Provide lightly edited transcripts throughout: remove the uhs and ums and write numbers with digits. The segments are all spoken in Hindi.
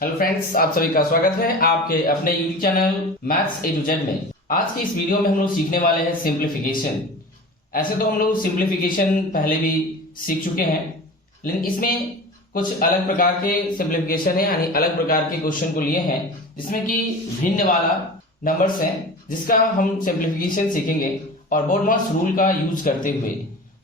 हेलो फ्रेंड्स, आप सभी का स्वागत है आपके अपने YouTube channel maths A to Z में। आज की इस वीडियो में हम लोग सीखने वाले हैं सिंप्लीफिकेशन। ऐसे तो हम लोग सिंप्लीफिकेशन पहले भी सीख चुके हैं, लेकिन इसमें कुछ अलग प्रकार के सिंप्लीफिकेशन है, यानी अलग प्रकार के क्वेश्चन को लिए हैं जिसमें कि भिन्न वाला नंबर्स हैं, जिसका हम सिंप्लीफिकेशन सीखेंगे और बोर्डमास रूल का यूज करते हुए।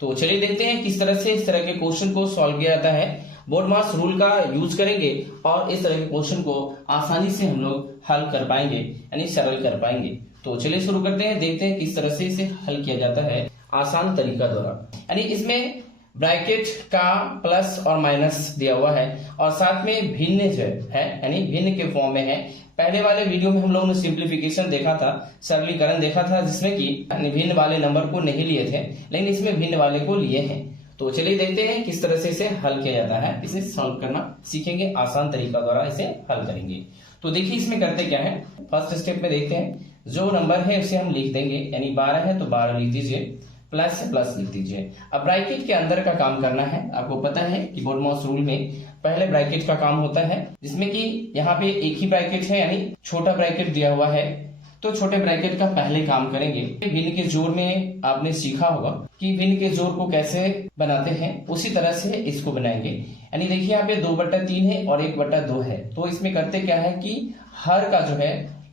तो चलिए देखते हैं किस तरह से इस तरह के क्वेश्चन को सॉल्व किया जाता है। बोर्डमास रूल का यूज करेंगे और इस तरह के क्वेश्चन को आसानी से हम लोग हल कर पाएंगे, यानी सरल कर पाएंगे। तो चलिए शुरू करते हैं, देखते हैं किस तरह से इसे हल किया जाता है आसान तरीका द्वारा। यानी इसमें ब्रैकेट का प्लस और माइनस दिया हुआ है और साथ में भिन्न जो है, यानी भिन्न के फॉर्म में है। पहले वाले वीडियो में हम लोगों ने सिंप्लीफिकेशन देखा था, सरलीकरण देखा था, जिसमें कि भिन्न वाले नंबर को नहीं लिए थे, लेकिन इसमें भिन्न वाले को लिए हैं। तो चलिए देखते हैं किस तरह से इसे हल किया जाता है। इसे सॉल्व करना सीखेंगे, आसान तरीका द्वारा इसे हल करेंगे। तो देखिए इसमें करते क्या है। फर्स्ट स्टेप में देखते हैं, जो नंबर है उसे हम लिख देंगे, यानी 12 है तो 12 लिख दीजिए, प्लस से प्लस लिख दीजिए। अब ब्रैकेट के अंदर का काम करना है। आपको पता है कि बोर्डमास रूल में पहले ब्रैकेट का काम होता है, जिसमें कि यहाँ पे एक ही ब्रैकेट है, यानी छोटा ब्रैकेट दिया हुआ है, तो छोटे ब्रैकेट का पहले काम करेंगे। भिन्न के जोड़ में आपने सीखा होगा कि भिन्न के जोड़ को कैसे बनाते हैं, उसी तरह से इसको बनाएंगे। यानी देखिए यहाँ पे 2/3 है और 1/2 है, तो इसमें करते क्या है कि हर का जो है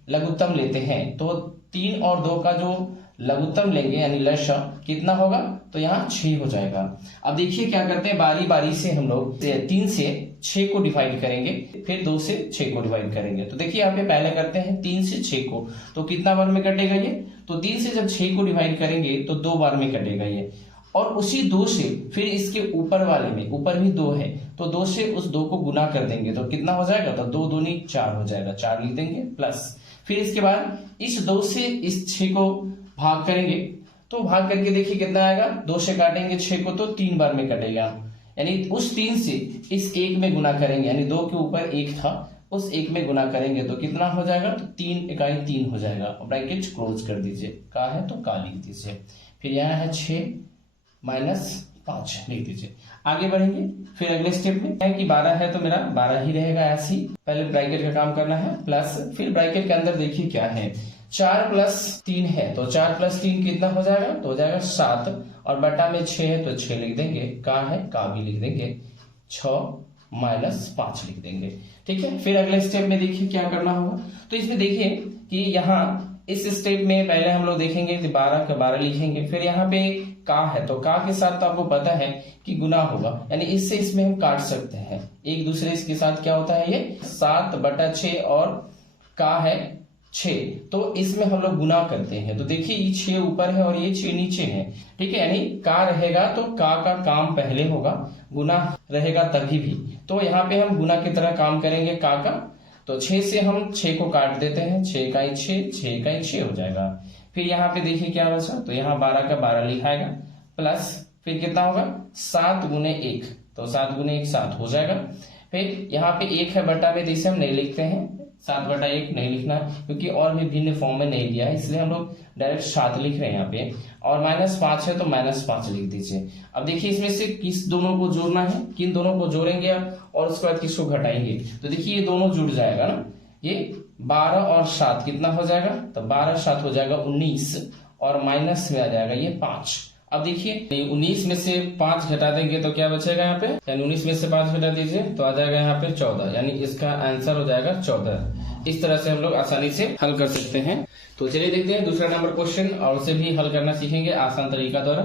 लघुत्तम लेते हैं। तो 3 और 2 का जो लघुत्तम लेंगे, यानी लसा कितना होगा, तो यहाँ 6 हो जाएगा। अब देखिए क्या करते हैं, बारी बारी से हम लोग 3 से 6 को डिवाइड करेंगे, फिर 2 से 6 को डिवाइड करेंगे। तो देखिए यहाँ पे पहले करते हैं 3 से 6 को, तो कितना बार में कटेगा ये, तो 3 से जब 6 को डिवाइड करेंगे तो 2 बार में कटेगा ये। और उसी 2 से फिर इसके ऊपर वाले में, ऊपर भी 2 है, तो 2 से उस 2 को गुना कर देंगे, तो कितना हो जाएगा, तो 2 दूनी 4 हो जाएगा, 4 लिख देंगे प्लस। फिर इसके बाद इस 2 से इस 6 को भाग करेंगे, तो भाग करके देखिए कितना आएगा, 2 से काटेंगे 6 को तो 3 बार में कटेगा, यानी उस 3 से इस 1 में गुना करेंगे, यानी 2 के ऊपर 1 था, उस 1 में गुना करेंगे तो कितना हो जाएगा, तो 3 इकाई 3 हो जाएगा। ब्रैकेट क्लोज कर दीजिए, का है तो का लिख दीजिए। फिर यहाँ है 6 माइनस 5 लिख दीजिए। आगे बढ़ेंगे, फिर अगले स्टेप में है कि 12 है तो मेरा 12 ही रहेगा ऐसे ही। पहले ब्रैकेट का काम करना है, प्लस फिर ब्रैकेट के अंदर देखिए क्या है, 4 + 3 है, तो 4 + 3 कितना हो जाएगा, तो हो जाएगा 7, और बटा में 6 है तो 6 लिख देंगे, का है का भी लिख देंगे, 6 माइनस 5 लिख देंगे। ठीक है, फिर अगले स्टेप में देखिए क्या करना होगा। तो इसमें देखिए कि यहाँ इस स्टेप में पहले हम लोग देखेंगे कि 12 का 12 लिखेंगे, फिर यहाँ पे का है तो का के साथ तो आपको पता है कि गुना होगा, यानी इससे इसमें हम काट सकते हैं एक दूसरे के साथ। क्या होता है ये 7/6 और का है 6, तो इसमें हम लोग गुना करते हैं। तो देखिए ये 6 ऊपर है और ये 6 नीचे है। ठीक है, यानी का रहेगा तो का काम पहले होगा, गुना रहेगा तभी भी। तो यहाँ पे हम गुना की तरह काम करेंगे का, तो 6 से हम 6 को काट देते हैं, 6 इकाई 6, 6 इकाई 6 हो जाएगा। फिर यहाँ पे देखिए क्या बचा, तो यहाँ 12 का 12 लिखाएगा, प्लस फिर कितना होगा 7 × 1, तो 7 × 1 7 हो जाएगा। फिर यहाँ पे 1 है बटा में, तो इसे हम नहीं लिखते हैं, 7/1 नहीं लिखना है, क्योंकि और भी भिन्न फॉर्म में नहीं दिया है, इसलिए हम लोग डायरेक्ट 7 लिख रहे हैं यहाँ पे। और -5 है तो -5 लिख दीजिए। अब देखिए इसमें से किस दोनों को जोड़ना है, किन दोनों को जोड़ेंगे आप, और उसके बाद किसको घटाएंगे। तो देखिए ये दोनों जुड़ जाएगा ना, ये 12 और 7 कितना हो जाएगा, तो 12 7 हो जाएगा 19, और माइनस में आ जाएगा ये 5। अब देखिए 19 में से 5 घटा देंगे तो क्या बचेगा यहाँ पे, यानी 19 में से 5 घटा दीजिए तो आ जाएगा यहाँ पे 14, यानी इसका आंसर हो जाएगा 14। इस तरह से हम लोग आसानी से हल कर सकते हैं। तो चलिए देखते हैं दूसरा नंबर क्वेश्चन, और उसे भी हल करना सीखेंगे आसान तरीका द्वारा।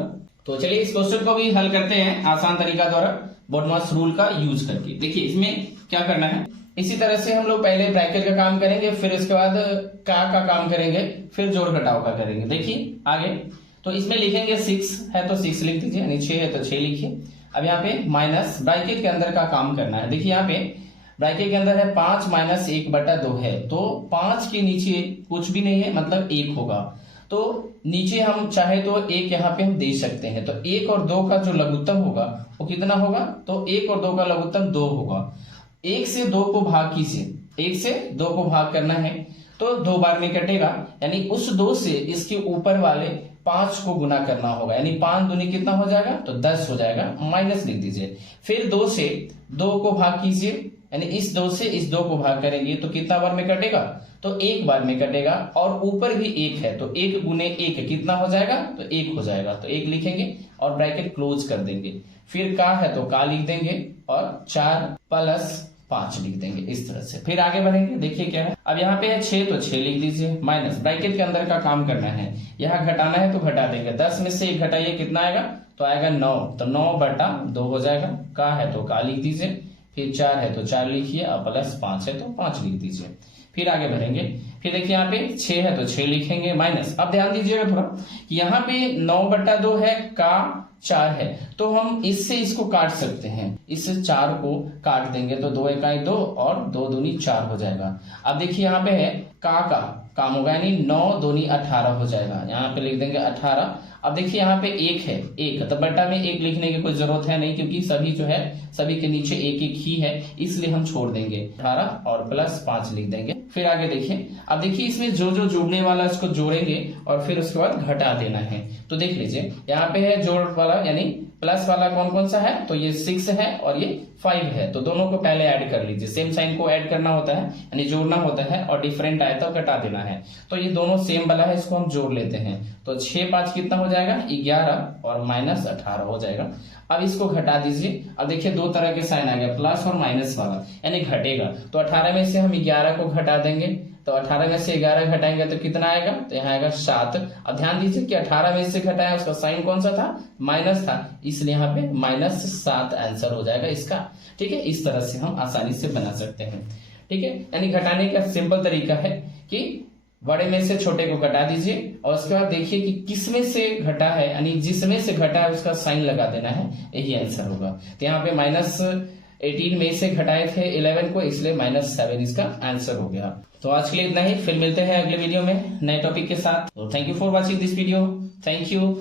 तो चलिए इस क्वेश्चन को भी हल करते हैं आसान तरीका द्वारा, बोर्डमास रूल का यूज करके। देखिए इसमें क्या करना है, इसी तरह से हम लोग पहले ब्रैकेट का काम करेंगे, फिर उसके बाद का काम करेंगे, फिर जोड़ घटाव का करेंगे। देखिए आगे, तो इसमें लिखेंगे 6 है तो 6 लिख दीजिए, यानी 6 है तो 6 लिखिए। अब यहाँ पे माइनस ब्रैकेट के अंदर का काम करना है। देखिए यहाँ पे ब्रैकेट के अंदर है 5 - 1/2 है, तो 5 के नीचे कुछ भी नहीं है, मतलब 1 होगा, तो नीचे हम चाहे तो 1 यहाँ पे हम दे सकते हैं। तो 1 और 2 का जो लघुत्तम होगा वो कितना होगा, तो 1 और 2 का लघुत्तम 2 होगा। 1 से 2 को भाग कीजिए, 1 से 2 को भाग करना है तो 2 बार में कटेगा, यानी उस 2 से इसके ऊपर वाले 5 को गुना करना होगा, यानी 5 दूनी कितना हो जाएगा, तो 10 हो जाएगा, माइनस लिख दीजिए। फिर 2 से 2 को भाग कीजिए, यानी इस 2 से इस 2 को भाग करेंगे तो कितना बार में कटेगा, तो 1 बार में कटेगा, और ऊपर भी 1 है तो 1 गुने 1 कितना हो जाएगा, तो 1 हो जाएगा, तो 1 लिखेंगे और ब्रैकेट क्लोज कर देंगे। फिर का है तो का लिख देंगे और 4 प्लस 5 लिख देंगे इस तरह से। फिर आगे बढ़ेंगे, देखिए क्या है, अब यहाँ पे है 6 तो 6 लिख दीजिए, माइनस ब्रैकेट के अंदर का काम करना है, यहाँ घटाना है तो घटा देंगे, 10 में से 1 घटाइए कितना आएगा, तो आएगा 9, तो 9/2 हो जाएगा। का है तो का लिख दीजिए, फिर 4 है तो 4 लिखिए और प्लस 5 है तो 5 लिख दीजिए। फिर आगे बढ़ेंगे, फिर देखिए यहाँ पे 6 है तो 6 लिखेंगे माइनस। अब ध्यान दीजिएगा थोड़ा कि यहाँ पे 9/2 है, का 4 है, तो हम इससे इसको काट सकते हैं, इस 4 को काट देंगे तो 2 1 2 और 2 दूनी 4 हो जाएगा। अब देखिए यहाँ पे है का काम होगा, यानी 9 दूनी 18 हो जाएगा, यहाँ पे लिख देंगे 18। अब देखिए यहाँ पे 1 है, 1 तो बटा में 1 लिखने की कोई जरूरत है नहीं, क्योंकि सभी जो है सभी के नीचे 1 1 ही है, इसलिए हम छोड़ देंगे 18 और प्लस 5 लिख देंगे। फिर आगे देखिए, अब देखिए इसमें जो जो जोड़ने वाला उसको जोड़ेंगे और फिर उसके बाद घटा देना है। तो देख लीजिए यहाँ पे है जोड़ वाला, यानी प्लस वाला कौन कौन सा है, तो ये 6 है और ये 5 है, तो दोनों को पहले ऐड कर लीजिए। सेम साइन को ऐड करना होता है, यानी जोड़ना होता है, और डिफरेंट आए तो घटा देना है। तो ये दोनों सेम वाला है, इसको हम जोड़ लेते हैं, तो 6 5 कितना हो जाएगा, 11 और माइनस 18 हो जाएगा। अब इसको घटा दीजिए। अब देखिए 2 तरह के साइन आ गया, प्लस और माइनस वाला, यानी घटेगा, तो 18 में से हम 11 को घटा देंगे, तो 18 में से 11 घटाएंगे तो कितना आएगा, तो यहाँ आएगा 7। अब ध्यान दीजिए कि 18 में से घटाया, उसका साइन कौन सा था, माइनस था, इसलिए यहाँ पे -7 आंसर हो जाएगा इसका। ठीक है, इस तरह से हम आसानी से बना सकते हैं। ठीक है, यानी घटाने का सिंपल तरीका है कि बड़े में से छोटे को घटा दीजिए और उसके बाद देखिए कि किसमें से घटा है, यानी जिसमें से घटा है उसका साइन लगा देना है, यही आंसर होगा। तो यहाँ पे -18 में से घटाए थे 11 को, इसलिए -7 इसका आंसर हो गया। तो आज के लिए इतना ही, फिर मिलते हैं अगले वीडियो में नए टॉपिक के साथ। तो thank you for watching this video, thank you.